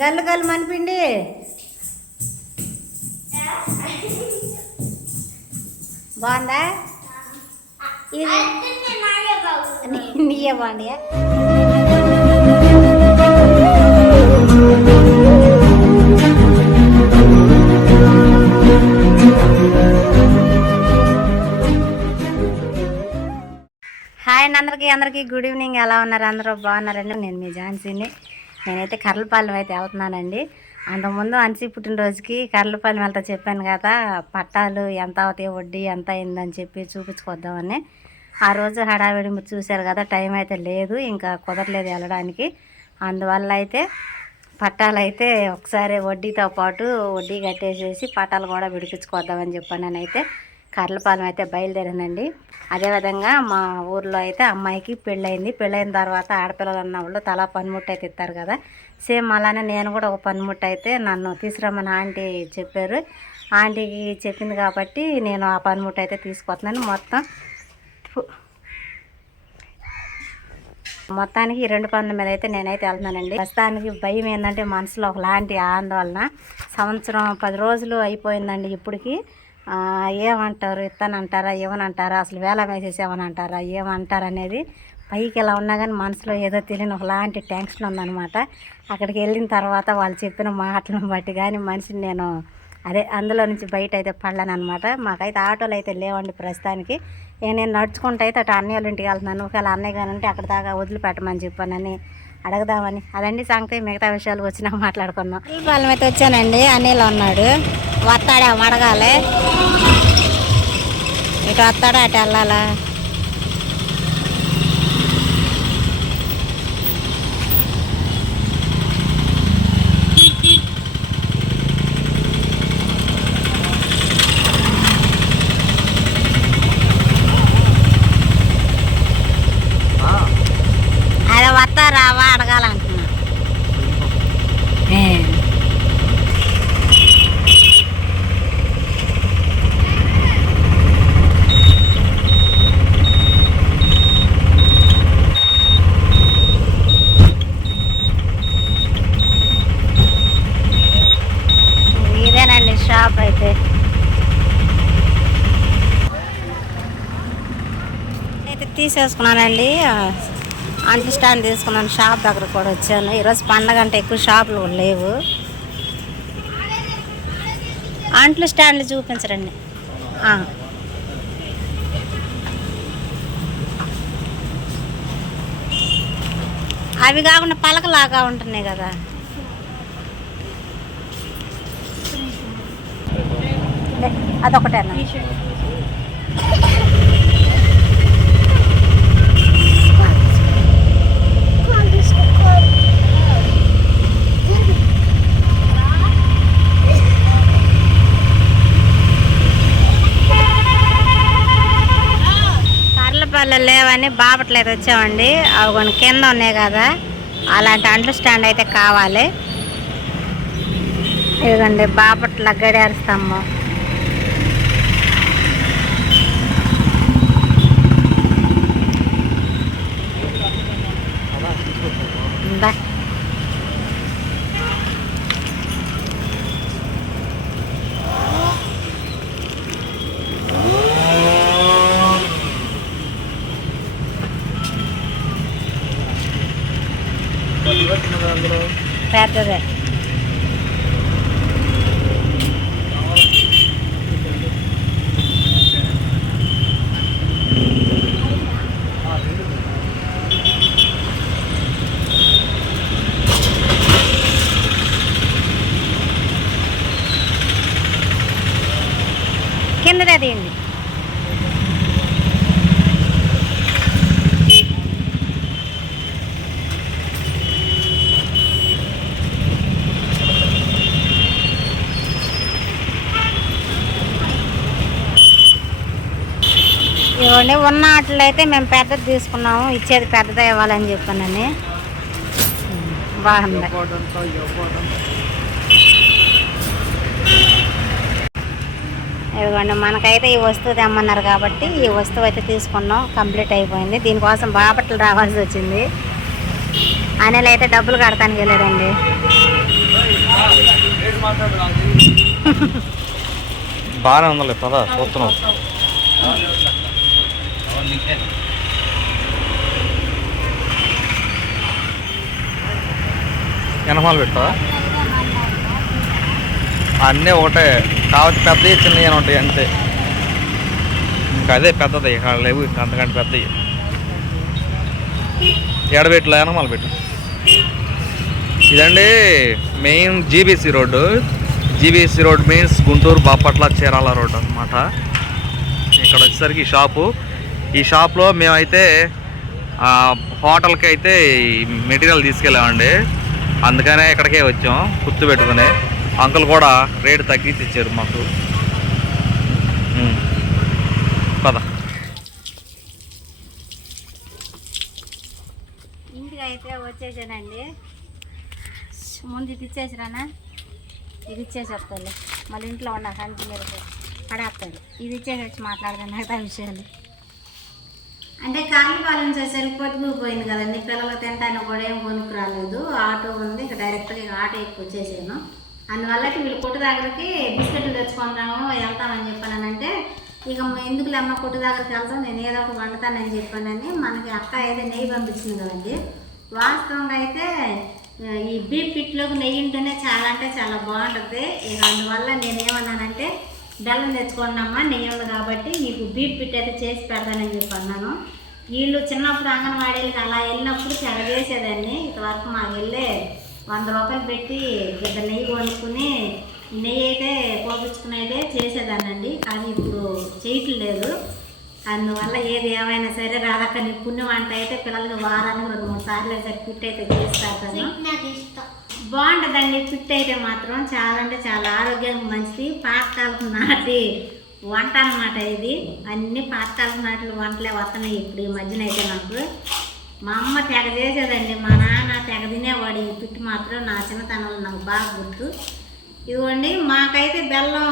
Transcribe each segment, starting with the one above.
గల్లు గల్లు మనిపిండి బాగుందా? ఇది నీయే బాగుంది. హాయ్ అండి అందరికీ గుడ్ ఈవినింగ్. ఎలా ఉన్నారు? అందరూ బాగున్నారండి. నేను మీ ఝాన్సీని. నేనైతే కర్లపాలెం అయితే వెళ్తున్నానండి. అంతకుముందు అన్సీ పుట్టినరోజుకి కర్లపాలెం వెళ్తా చెప్పాను కదా, పట్టాలు ఎంత అవుతాయి, వడ్డీ ఎంత అయిందని చెప్పి చూపించుకొద్దామని. ఆ రోజు హడావిడి చూశారు కదా, టైం అయితే లేదు, ఇంకా కుదరలేదు వెళ్ళడానికి. అందువల్ల అయితే పట్టాలు అయితే ఒకసారి వడ్డీతో పాటు వడ్డీ కట్టేసేసి పట్టాలు కూడా విడిపించుకొద్దామని చెప్పాను. నేనైతే కర్లపాలెం అయితే బయలుదేరానండి. అదేవిధంగా మా ఊర్లో అయితే అమ్మాయికి పెళ్ళయింది. పెళ్ళైన తర్వాత ఆడపిల్లలు ఉన్న వాళ్ళు తలా పనిముట్టు అయితే ఇస్తారు కదా, సేమ్ అలానే నేను కూడా ఒక పనిముట్టు అయితే నన్ను తీసుకురమ్మని ఆంటీ చెప్పారు. ఆంటీకి చెప్పింది కాబట్టి నేను ఆ పనిముట్టు అయితే తీసుకొస్తున్నాను. మొత్తానికి ఈ 2 పనుల మీద అయితే నేనైతే వెళ్తున్నానండి. ప్రస్తుతానికి భయం ఏంటంటే మనసులో ఒకలాంటి ఆందోళన. సంవత్సరం 10 రోజులు అయిపోయిందండి. ఇప్పటికి ఏమంటారు, ఇస్తానంటారా, ఇవ్వనంటారా, అసలు వేల వేసేసేమనంటారా, ఏమంటారు అనేది పైకి ఎలా ఉన్నా కానీ మనసులో ఏదో తెలియని ఒకలాంటి టెన్షన్ ఉందన్నమాట. అక్కడికి వెళ్ళిన తర్వాత వాళ్ళు చెప్పిన మాటలను బట్టి కానీ మనిషిని నేను అందులో నుంచి బయట అయితే పడలేను అనమాట. మాకైతే ఆటోలు అయితే లేవండి ప్రస్తుతానికి. నేను నడుచుకుంటూ అయితే అటు అన్నయ్య వాళ్ళ ఇంటికి వెళ్తున్నాను. ఒకవేళ అన్నయ్య కానీ ఉంటే అక్కడ దాకా వదిలిపెట్టమని చెప్పానని అడగదామని. అదండి సంగతి. మిగతా విషయాలు వచ్చినాక మాట్లాడుకున్నాం. వాళ్ళం అయితే వచ్చానండి. అన్నయ్యలో ఉన్నాడు, వస్తాడా అడగాలి. ఇటు వస్తాడా అటు వెళ్ళాలా? అదే వస్తా రావా అడగాలంటున్నా. ఇదేనండి షాప్ అయితే. తీసేసుకున్నానండి. అంట్లు స్టాండ్ తీసుకున్నాను. షాప్ దగ్గర కూడా వచ్చాను. ఈరోజు పండగ అంటే ఎక్కువ షాపులు లేవు. అంట్లు స్టాండ్లు చూపించరండి. అవి కాకుండా పలకలాగా ఉంటున్నాయి కదా, అదొకటేనా? కర్లపాలెం లేవని బాపట్ల అయితే వచ్చామండి. అవి కొన్ని కింద ఉన్నాయి కదా, అలాంటి అంట్లు స్టాండ్ అయితే కావాలి. ఇదిగోండి బాపట్ల గడియార స్తంభం. పెద్దదే. కిందదే తీయండి. ఇవ్వండి. ఉన్న వాటిలో అయితే మేము పెద్దది తీసుకున్నాము. ఇచ్చేది పెద్దదే ఇవ్వాలని చెప్పానని. బాగుంది. ఇదిగోండి మనకైతే ఈ వస్తువు తెమ్మన్నారు కాబట్టి ఈ వస్తువు అయితే తీసుకున్నాం. కంప్లీట్ అయిపోయింది. దీనికోసం బాపట్ల రావాల్సి వచ్చింది. అనిల్ అయితే డబ్బులు కడతానికి వెళ్ళాడండి. బాగానే ఉందిలే పదా చూస్తున్నాం. ఎనమాలు పెట్టా అన్నీ ఒకటే కావచ్చు, పెద్దవి చిన్నవి అని ఉంటాయి అంతే. ఇంకా అదే పెద్దది ఇక్కడ లేవు, ఇంకా అంతకంటే పెద్దవి. ఎడబెట్టులో ఎనమాలు పెట్టు. ఇదండి main GBC road. GBC road means Guntur Bapatla Chirala road అనమాట. ఇక్కడ వచ్చేసరికి ఈ షాపు. ఈ షాప్లో మేమైతే హోటల్కి అయితే మెటీరియల్ తీసుకెళ్ళామండి. అందుకనే ఇక్కడికే వచ్చాం గుర్తుపెట్టుకుని. అంకుల్ కూడా రేటు తగ్గించి ఇచ్చారు మాకు. పద ఇంటికి అయితే వచ్చేసానండి. ముందు ఇది ఇచ్చేసిరానా, ఇది ఇచ్చేసేస్తాను. మళ్ళీ ఇంట్లో ఉన్న కంటి మీద పడేస్తారు. ఇది ఇచ్చేసి వచ్చి మాట్లాడదాం మిగతా విషయాలు. అంటే కర్లపాలెం చేసరికి పొద్దుపోయింది కదండి. పిల్లలు తింటాను కూడా ఏం కొనుక్కు రాలేదు. ఆటో ఉంది, ఇక డైరెక్ట్గా ఆటో ఎక్కువ వచ్చేసాను. అందువల్ల వీళ్ళు కొట్టు దగ్గరికి బిస్కెట్లు తెచ్చుకుంటాము వెళ్తామని చెప్పానంటే, ఇక ఎందుకులే అమ్మ కొట్టు దగ్గరికి వెళ్తాం, నేను ఏదో ఒక వండుతానని చెప్పానని మనకి అక్క అయితే నెయ్యి పంపించింది కదండి. వాస్తవంగా అయితే ఈ బీఫ్ పిట్లోకి నెయ్యి ఉంటేనే చాలా అంటే చాలా బాగుంటుంది. ఇక అందువల్ల నేనేమన్నానంటే బెల్లం తెచ్చుకున్నామ్మా, నెయ్యి ఉంది కాబట్టి నీకు బీఫ్ పిట్ అయితే చేసి పెడతానని చెప్పి అన్నాను. వీళ్ళు చిన్నప్పుడు అంగన్వాడీలకి అలా వెళ్ళినప్పుడు చాలా చేసేదాన్ని. ఇంతవరకు మాకు వెళ్ళే 100 రూపాయలు పెట్టి పెద్ద నెయ్యి కొనుక్కుని నెయ్యి అయితే పోపించుకుని అయితే చేసేదానండి. కానీ ఇప్పుడు చేయట్లేదు. అందువల్ల ఏది ఏమైనా సరే రాదక్క నీ పుణ్యం వంట అయితే పిల్లలకి వారానికి 2-3 సార్లు అయితే పిట్ అయితే చేసి పెడతాను. బాగుంటుందండి పిట్ అయితే మాత్రం. చాలా అంటే చాలా ఆరోగ్యానికి మంచిది. పాతకాలపు నాటి వంట అన్నమాట ఇది. అన్ని పాతకాలపు నాటి వంటలే వస్తున్నాయి ఇప్పుడు ఈ మధ్యన అయితే. నాకు మా అమ్మ తెగ చేసేదండి, మా నాన్న తెగ తినేవాడు. ఈ పిట్టు మాత్రం నా చిన్నతనంలో నాకు బాగా గుర్తు. ఇదిగోండి మాకైతే బెల్లం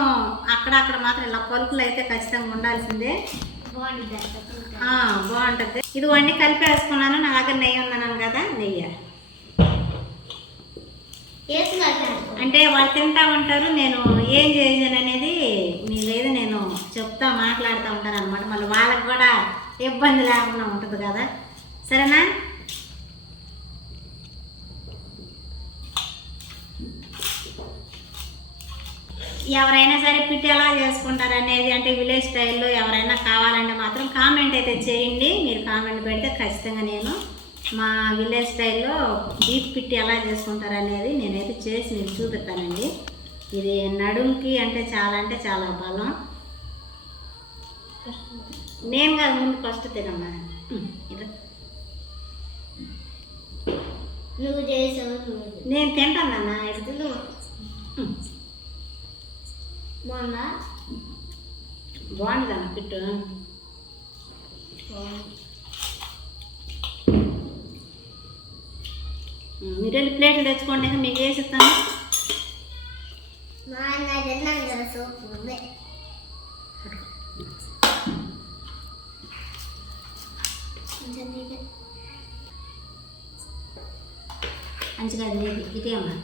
అక్కడక్కడ మాత్రం ఇలా పలుకులు అయితే ఖచ్చితంగా ఉండాల్సిందే. బాగుంటుంది. ఇదిగోండి కలిపేసుకున్నాను. నా దగ్గర నెయ్యి ఉందన్నాను కదా, నెయ్యి అంటే వాళ్ళు తింటా ఉంటారు. నేను ఏం చేశాను అనేది మీరేదో నేను చెప్తా మాట్లాడుతూ ఉంటాను అనమాట. మళ్ళీ వాళ్ళకి కూడా ఇబ్బంది లేకుండా ఉంటుంది కదా, సరేనా? ఎవరైనా సరే పిట్ ఎలా చేసుకుంటారు అనేది అంటే విలేజ్ స్టైల్లో ఎవరైనా కావాలంటే మాత్రం కామెంట్ అయితే చేయండి. మీరు కామెంట్ పెడితే ఖచ్చితంగా నేను మా విలేజ్ స్టైల్లో బీఫ్ పిట్ ఎలా చేసుకుంటారు అనేది నేనైతే చేసి మీకు చూపిస్తానండి. ఇది నడుంకి అంటే చాలా బలం. నేను కాదు ముందు ఫస్ట్ తినమ్మా. నువ్వు చేసావు, నేను తింటానన్నా. ఇది బాగుంటుందన్న పిట్టు. మీరు వెళ్ళి ప్లేట్లు తెచ్చుకోండి, మీకు వేసిస్తాను. మంచిగా ఇదే అమ్మా.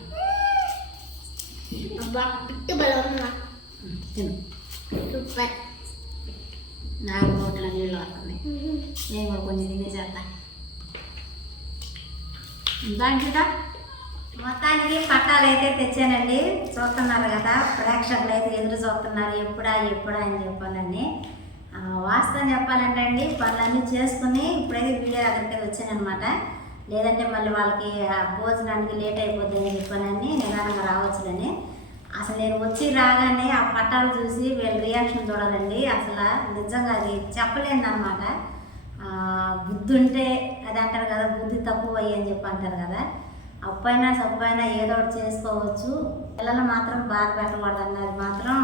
పిట్టు బలం సూపర్. నాకు నోట్లో నీళ్ళు వస్తున్నాయి. నేను కూడా కొంచెం తినేసేస్తా. దాంట్లో మొత్తానికి పట్టాలు అయితే తెచ్చానండి. చూస్తున్నారు కదా, ప్రేక్షకులు అయితే ఎదురు చూస్తున్నారు ఎప్పుడా అని చెప్పాలని. వాస్తవం చెప్పాలంటే అండి పనులన్నీ చేసుకుని ఇప్పుడైతే వీడియో దగ్గరికి వచ్చానమాట. లేదంటే మళ్ళీ వాళ్ళకి భోజనానికి లేట్ అయిపోద్దని చెప్పానని నిదానంగా రావచ్చులని. అసలు నేను వచ్చి రాగానే ఆ పట్టాలు చూసి వీళ్ళ రియాక్షన్ చూడాలండి. అసలు నిజంగా అది చెప్పలేదన్నమాట. బుద్ధి ఉంటే అది అంటారు కదా, బుద్ధి తక్కువ అయ్యి అని చెప్పి అంటారు కదా. అప్పైనా సప్పైనా ఏదో ఒకటి చేసుకోవచ్చు, పిల్లలు మాత్రం బాధ పెట్టకూడదు అన్నది మాత్రం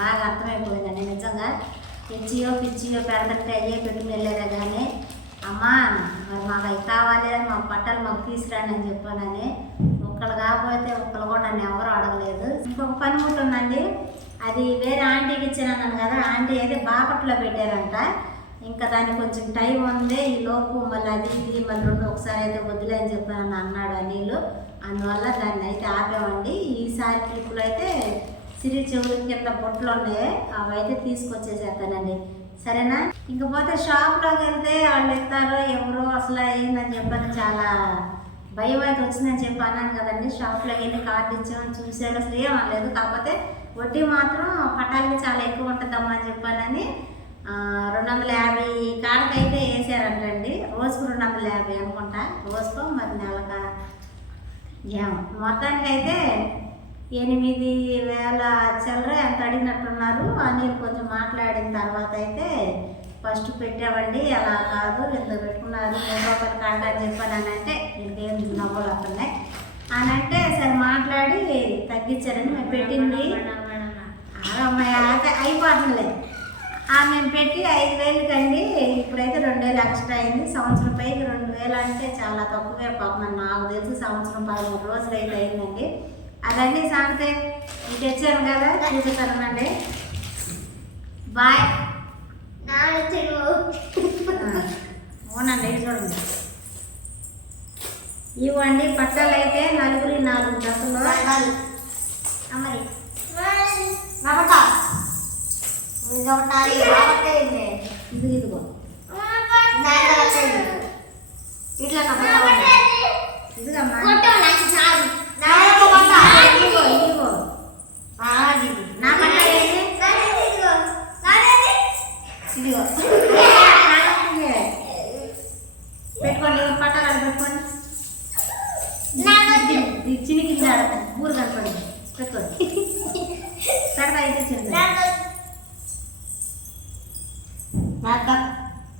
బాగా అర్థమైపోయిందండి. నిజంగా పిచ్చియో పెడతంటే అయ్యే పెట్టుకుని వెళ్ళేదే కానీ అమ్మా మరి మాకు అవి కావాలి అని మా పట్టాలు మాకు తీసుకురాండి అని చెప్పానని. ఒక్కళ్ళు కాకపోతే ఒక్కళ్ళు కూడా నన్ను ఎవరు అడగలేదు. ఇంకొక పని కూడా ఉందండి, అది వేరే ఆంటీకి ఇచ్చానన్నాను కదా. ఆంటీ అయితే బాపట్లో పెట్టారంట. ఇంకా దానికి కొంచెం టైం ఉంది, ఈ లోపు మళ్ళీ అది ఇది మళ్ళీ 2 ఒకసారి అయితే వద్దులే అని చెప్పానని అన్నాడు అనిలు. అందువల్ల దాన్ని అయితే ఆపామండి. ఈసారి ట్రిప్పులో అయితే సిరి చెవుల కింద బొట్లు ఉన్నాయి, అవి అయితే తీసుకొచ్చేసేస్తానండి. సరేనా? ఇంకపోతే షాప్లోకి వెళ్తే వాళ్ళు ఇస్తారో ఎవరో అసలు ఏందని చెప్పని చాలా భయం అయితే వచ్చిందని చెప్పి అన్నాను కదండి. షాప్లోకి వెళ్ళి కార్డు ఇచ్చామని చూసారు, అసలు ఏం అనలేదు. కాకపోతే వడ్డీ మాత్రం పట్టాలకి చాలా ఎక్కువ ఉంటుందమ్మా అని చెప్పానని 250 కాడకైతే వేసారంటండి. రోజుకు 250 అనుకుంటా, రోజుకో మరి నెలక ఏమో. మొత్తానికైతే 8,000 చిల్లర ఎంత అడిగినట్టున్నారు. అనిల్ కొంచెం మాట్లాడిన తర్వాత అయితే ఫస్ట్ పెట్టామండి, అలా కాదు ఎందుకు పెట్టుకున్నారు 3 రూపాయలు కాడ అని చెప్పాను అని అంటే ఇంకేం నవ్వులు వస్తున్నాయి అని అంటే సరే మాట్లాడి తగ్గించారండి. మేము పెట్టింది అయిపోతుందిలే. మేము పెట్టి 5,000 కండి, ఇప్పుడైతే 2,000 ఎక్స్ట్రా అయింది. సంవత్సరం పైకి 2,000 అంటే చాలా తక్కువే పాపం. నాకు తెలిసి సంవత్సరం 13 రోజులు అయితే అయిందండి. అదండి సంగతే. మీకు తెచ్చాను కదా, చూపిస్తానండి. బాయ్. అవునండి, చూడండి. ఇవ్వండి పట్టాలు అయితే 4 జతలు. మరి ఇదిగో ఇట్లా ఇదిగమ్మా నా పట్టాలు ఇదిగో పెట్టుకోండి, పట్టాలని పెట్టుకోండి. చినికి ఊరు కనుకోండి, పెట్టుకోండి. పెడతా అయితే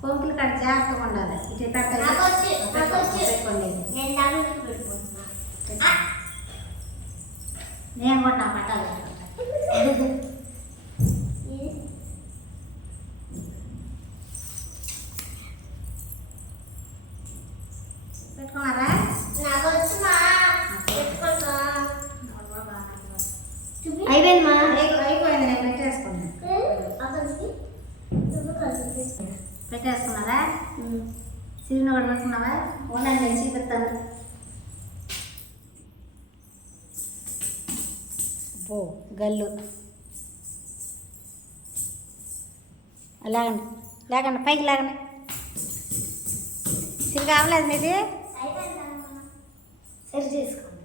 కొంకులు కట్ట జాగ్రత్తగా ఉండాలి. ఇటు పెట్టుకోండి. నేను కూడా నా పట్టాలి పెట్టుకున్నారా? అయిపోయింది, నేను పెట్టేసుకున్నారా? సిరిని కూడా పెట్టుకున్నావా? ఉండండి, నేను చూపిస్తాను. గల్లు లేకండి, లేకండి, పైకి లేకండి. సిరి కావలేదు మీది? సరి చేసుకోండి.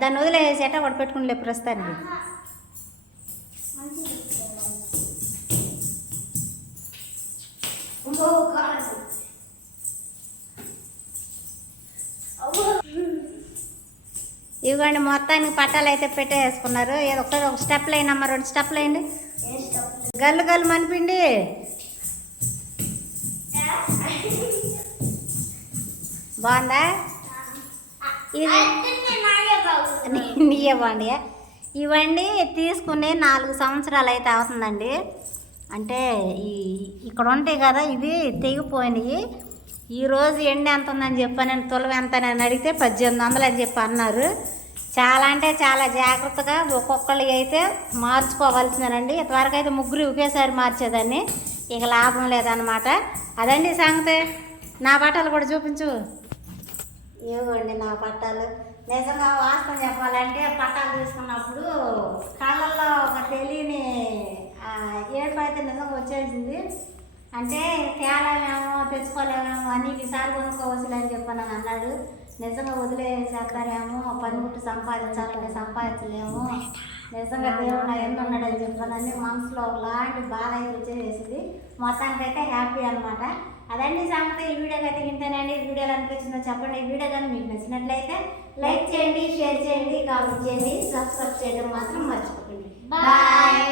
దాన్ని వదిలేసి ఎట్టా కూడా పెట్టుకుని ప్రస్తుతానికి. ఇవ్వండి మొత్తానికి పట్టాలు అయితే పెట్టేసుకున్నారు. ఏదో ఒకసారి ఒక స్టెప్లు అయినమ్మా, 2 స్టెప్లు అయ్యండి. గల్లు గల్లు మనిపిండి. బాగుందా? ఇది నీయే బాగుండి. ఇవన్నీ తీసుకుని 4 సంవత్సరాలు అయితే అవుతుందండి. అంటే ఇక్కడ ఉంటాయి కదా, ఇవి తెగిపోయినాయి. ఈరోజు ఎండ ఎంత ఉందని చెప్పాను, తులం ఎంత అని అడిగితే 1800 అని చెప్పి అన్నారు. చాలా అంటే చాలా జాగ్రత్తగా ఒక్కొక్కళ్ళు అయితే మార్చుకోవాల్సిందేనండి. ఇంతవరకు అయితే 3 ఒకేసారి మార్చేదాన్ని, ఇక లాభం లేదనమాట. అదండి సంగతి. నా బట్టలు కూడా చూపించు. ఇవ్వండి నా పట్టాలు. నిజంగా వాస్తవం చెప్పాలంటే పట్టాలు తీసుకున్నప్పుడు కళ్ళల్లో ఒక తెలియని ఏడుపు అయితే నిజంగా వచ్చేసింది. అంటే తేలేమేమో తెచ్చుకోలేమేమో అని ఈసారి కొనుక్కోవచ్చు అని చెప్పని అన్నాడు. నిజంగా వదిలేసేస్తారేమో, పని ముట్టి సంపాదించాలని సంపాదించలేము, నిజంగా దేవుడు ఎన్నున్నాడని చెప్పానని మనసులో ఒకలాంటి బాధ అయితే వచ్చేసేసింది. మొత్తానికైతే హ్యాపీ అనమాట. అదండి సంగతి. ఈ వీడియోకి అయితే ఇంతేనండి. ఈ వీడియోలో అనిపించిందో చెప్పండి. ఈ వీడియో కానీ మీకు నచ్చినట్లయితే లైక్ చేయండి, షేర్ చేయండి, కామెంట్ చేయండి, సబ్స్క్రైబ్ చేయడం మాత్రం మర్చిపోకండి. బాయ్.